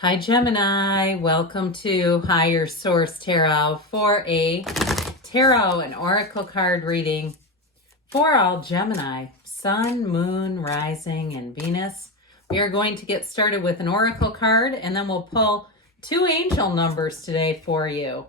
Hi Gemini, welcome to Higher Source Tarot for a tarot and oracle card reading for all Gemini, Sun, Moon, Rising, and Venus. We are going to get started with an oracle card and then we'll pull two angel numbers today for you.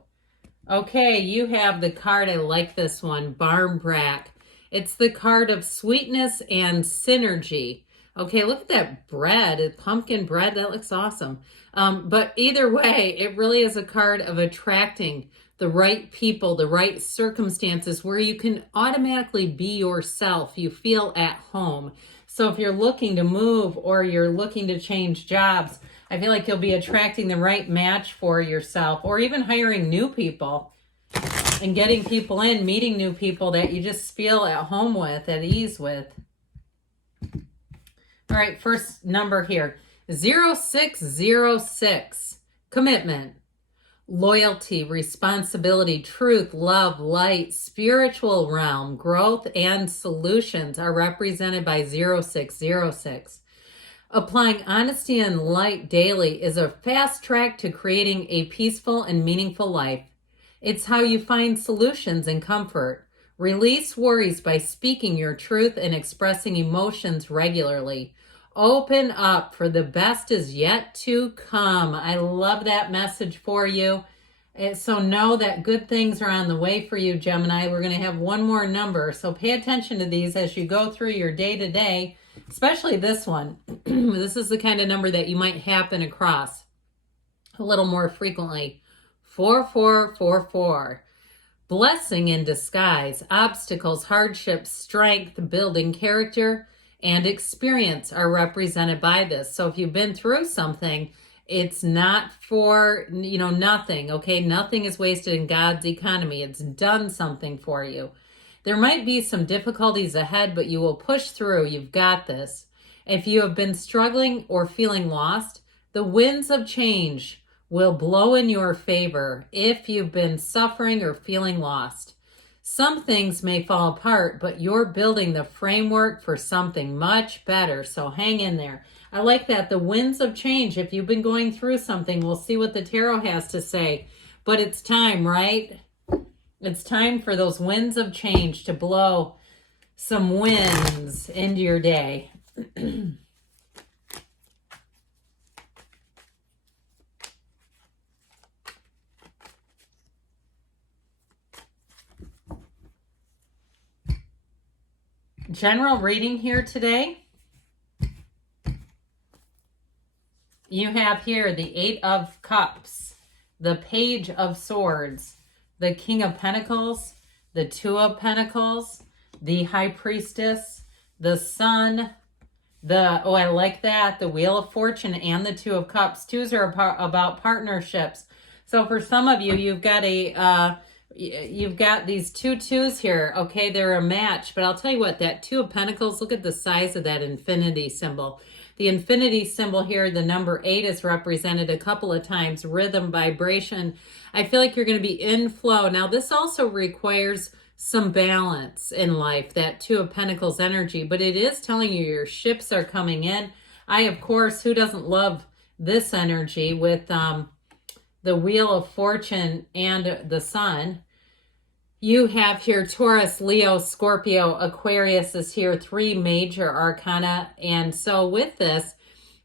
Okay, you have the card, I like this one, Barmbrack. It's the card of sweetness and synergy. Okay, look at that bread, pumpkin bread, that looks awesome. But either way, it really is a card of attracting the right people, the right circumstances where you can automatically be yourself. You feel at home. So if you're looking to move or you're looking to change jobs, I feel like you'll be attracting the right match for yourself, or even hiring new people and getting people in, meeting new people that you just feel at home with, at ease with. All right, first number here, 0606. Commitment, loyalty, responsibility, truth, love, light, spiritual realm, growth, and solutions are represented by 0606. Applying honesty and light daily is a fast track to creating a peaceful and meaningful life. It's how you find solutions and comfort. Release worries by speaking your truth and expressing emotions regularly. Open up, for the best is yet to come. I love that message for you. So know that good things are on the way for you, Gemini. We're going to have one more number, so pay attention to these as you go through your day-to-day, especially this one. This is the kind of number that you might happen across a little more frequently. 4444. Blessing in disguise, obstacles, hardships, strength, building character, and experience are represented by this. So if you've been through something, it's not for, nothing, okay? Nothing is wasted in God's economy. It's done something for you. There might be some difficulties ahead, but you will push through. You've got this. If you have been struggling or feeling lost, the winds of change will blow in your favor. If you've been suffering or feeling lost, some things may fall apart, but you're building the framework for something much better. So hang in there. I like that. The winds of change. If you've been going through something, we'll see what the tarot has to say. But it's time, right? It's time for those winds of change to blow some winds into your day. General reading here today. You have here the Eight of Cups, the Page of Swords, the King of Pentacles, the Two of Pentacles, the High Priestess, the Sun, I like that, the Wheel of Fortune, and the Two of Cups. Twos are about partnerships. So for some of you, you've got these two twos here. Okay, they're a match, but I'll tell you what, that Two of Pentacles, look at the size of that infinity symbol. The infinity symbol here, the number 8 is represented a couple of times, rhythm, vibration. I feel like you're going to be in flow. Now, this also requires some balance in life, that Two of Pentacles energy, but it is telling you your ships are coming in. Of course, who doesn't love this energy with the Wheel of Fortune and the Sun? You have here Taurus, Leo, Scorpio, Aquarius is here, 3 major arcana. And so with this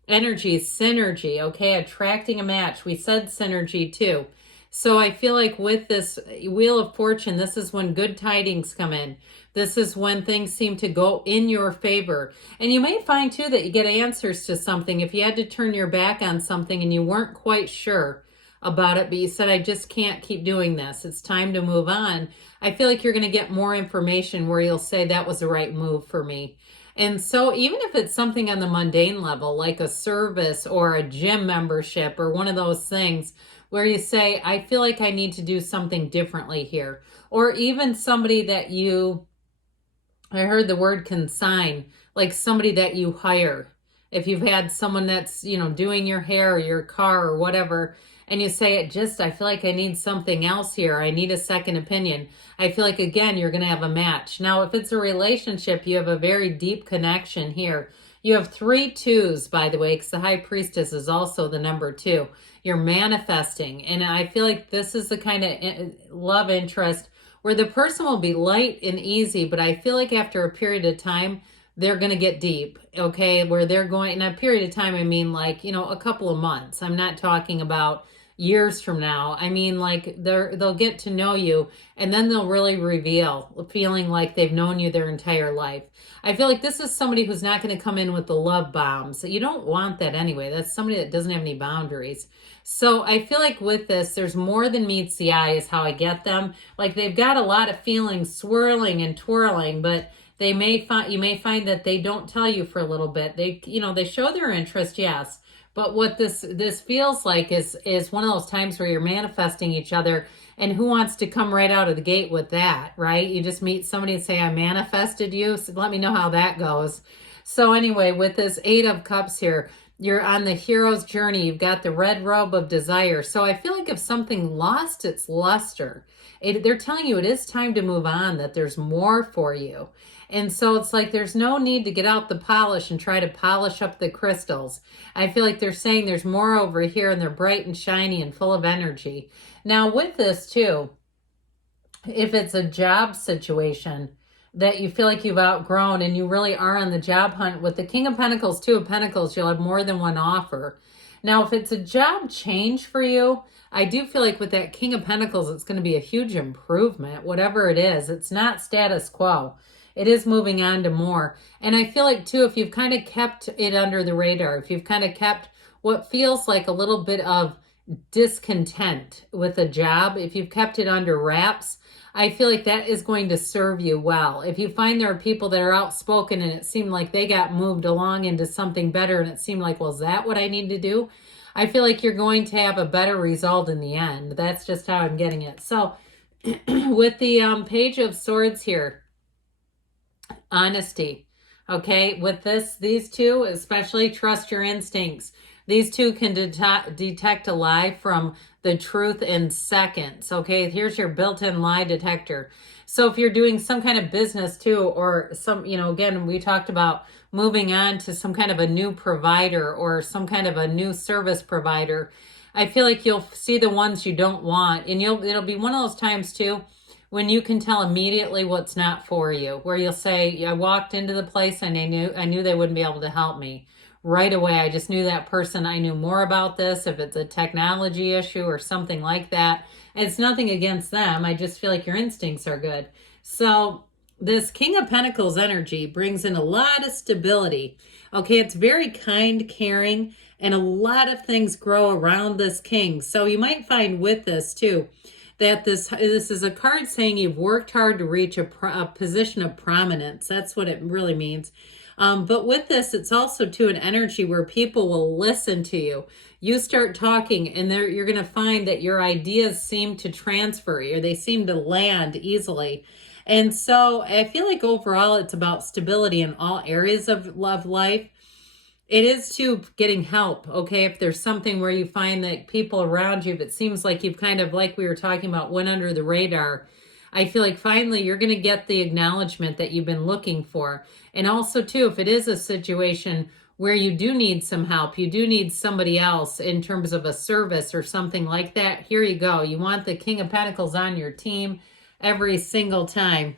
energy, synergy, okay, attracting a match. We said synergy too. So I feel like with this Wheel of Fortune, this is when good tidings come in. This is when things seem to go in your favor. And you may find too that you get answers to something. If you had to turn your back on something and you weren't quite sure about it, but you said, I just can't keep doing this, it's time to move on, I feel like you're going to get more information where you'll say that was the right move for me. And so even if it's something on the mundane level, like a service or a gym membership or one of those things where you say, I feel like I need to do something differently here, or even somebody that I heard the word consign, like somebody that you hire. If you've had someone that's, doing your hair or your car or whatever, and you say I feel like I need something else here. I need a second opinion. I feel like, again, you're going to have a match. Now, if it's a relationship, you have a very deep connection here. You have 3 2s, by the way, because the High Priestess is also the number 2. You're manifesting. And I feel like this is the kind of love interest where the person will be light and easy, but I feel like after a period of time, they're going to get deep, okay? Where they're going, in a period of time, I mean like, a couple of months. I'm not talking about years from now. I mean like they'll get to know you, and then they'll really reveal, feeling like they've known you their entire life. I feel like this is somebody who's not going to come in with the love bombs. You don't want that anyway. That's somebody that doesn't have any boundaries. So I feel like with this, there's more than meets the eye is how I get them. Like they've got a lot of feelings swirling and twirling, but you may find that they don't tell you for a little bit. They show their interest, yes. But what this feels like is one of those times where you're manifesting each other, and who wants to come right out of the gate with that, right? You just meet somebody and say, I manifested you. So let me know how that goes. So anyway, with this 8 of Cups here, you're on the hero's journey. You've got the red robe of desire. So I feel like if something lost its luster, they're telling you it is time to move on, that there's more for you. And so it's like there's no need to get out the polish and try to polish up the crystals. I feel like they're saying there's more over here, and they're bright and shiny and full of energy. Now with this too, if it's a job situation that you feel like you've outgrown and you really are on the job hunt, with the King of Pentacles, 2 of Pentacles, you'll have more than one offer. Now, if it's a job change for you, I do feel like with that King of Pentacles, it's going to be a huge improvement, whatever it is. It's not status quo. It is moving on to more. And I feel like too, if you've kind of kept it under the radar, if you've kind of kept what feels like a little bit of discontent with a job, if you've kept it under wraps, I feel like that is going to serve you well. If you find there are people that are outspoken and it seemed like they got moved along into something better, and it seemed like, well, is that what I need to do? I feel like you're going to have a better result in the end. That's just how I'm getting it. So with the Page of Swords here, honesty. Okay, with these 2, especially trust your instincts. These 2 can detect a lie from the truth in seconds. Okay, here's your built-in lie detector. So if you're doing some kind of business too, or some, again, we talked about moving on to some kind of a new provider or some kind of a new service provider, I feel like you'll see the ones you don't want. And it'll be one of those times too, when you can tell immediately what's not for you, where you'll say, I walked into the place and I knew they wouldn't be able to help me. Right away, I just knew that person. I knew more about this, if it's a technology issue or something like that. And it's nothing against them. I just feel like your instincts are good. So this King of Pentacles energy brings in a lot of stability. Okay, it's very kind, caring, and a lot of things grow around this king. So you might find with this too, that this is a card saying you've worked hard to reach a position of prominence. That's what it really means. But with this, it's also too an energy where people will listen to you. You start talking, and you're going to find that your ideas seem to transfer, or they seem to land easily. And so I feel like overall, it's about stability in all areas of life. It is too getting help, okay? If there's something where you find that people around you, if it seems like you've kind of, like we were talking about, went under the radar, I feel like finally you're going to get the acknowledgement that you've been looking for. And also too, if it is a situation where you do need some help, you do need somebody else in terms of a service or something like that, here you go. You want the King of Pentacles on your team every single time.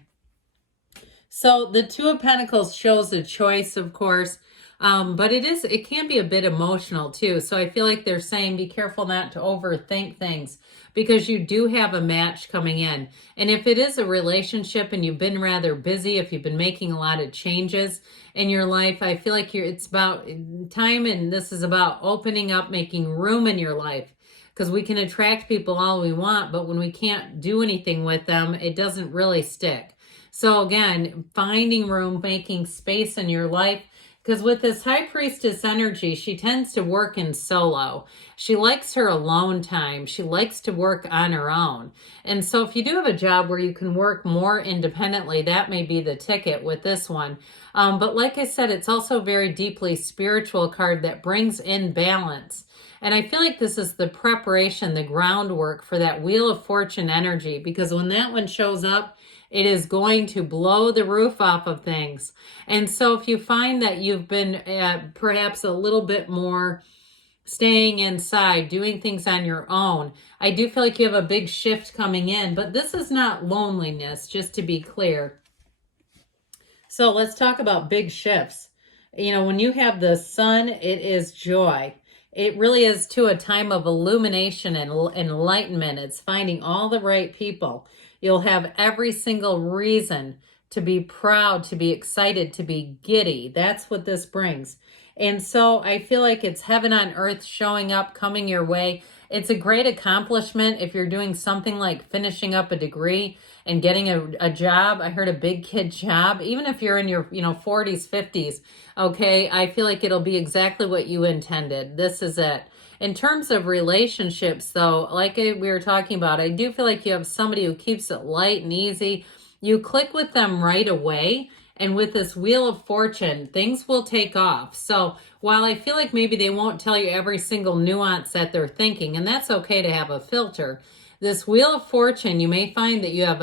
So the 2 of Pentacles shows a choice, of course. But it can be a bit emotional too. So I feel like they're saying be careful not to overthink things, because you do have a match coming in. And if it is a relationship and you've been rather busy, if you've been making a lot of changes in your life, I feel like it's about time, and this is about opening up, making room in your life. Because we can attract people all we want, but when we can't do anything with them, it doesn't really stick. So again, finding room, making space in your life. Because with this High Priestess energy, she tends to work in solo. She likes her alone time. She likes to work on her own. And so if you do have a job where you can work more independently, that may be the ticket with this one. But like I said, it's also a very deeply spiritual card that brings in balance. And I feel like this is the preparation, the groundwork for that Wheel of Fortune energy. Because when that one shows up, It is going to blow the roof off of things. And so if you find that you've been perhaps a little bit more staying inside, doing things on your own, I do feel like you have a big shift coming in, but this is not loneliness, just to be clear. So let's talk about big shifts. You know, when you have the sun, it is joy. It really is to a time of illumination and enlightenment. It's finding all the right people. You'll have every single reason to be proud, to be excited, to be giddy. That's what this brings. And so I feel like it's heaven on earth showing up, coming your way. It's a great accomplishment if you're doing something like finishing up a degree and getting a job. I heard a big kid job, even if you're in your 40s, 50s. Okay, I feel like it'll be exactly what you intended. This is it. In terms of relationships, though, like we were talking about, I do feel like you have somebody who keeps it light and easy. You click with them right away. And with this Wheel of Fortune, things will take off. So while I feel like maybe they won't tell you every single nuance that they're thinking, and that's okay to have a filter, this Wheel of Fortune, you may find that you have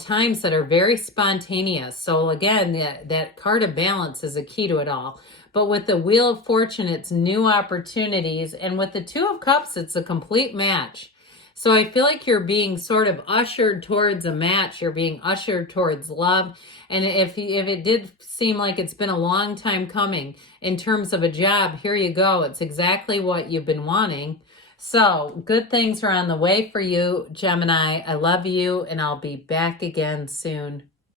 times that are very spontaneous. So again, that card of balance is a key to it all. But with the Wheel of Fortune, it's new opportunities. And with the Two of Cups, it's a complete match. So I feel like you're being sort of ushered towards a match. You're being ushered towards love. And if it did seem like it's been a long time coming in terms of a job, here you go. It's exactly what you've been wanting. So good things are on the way for you, Gemini. I love you, and I'll be back again soon.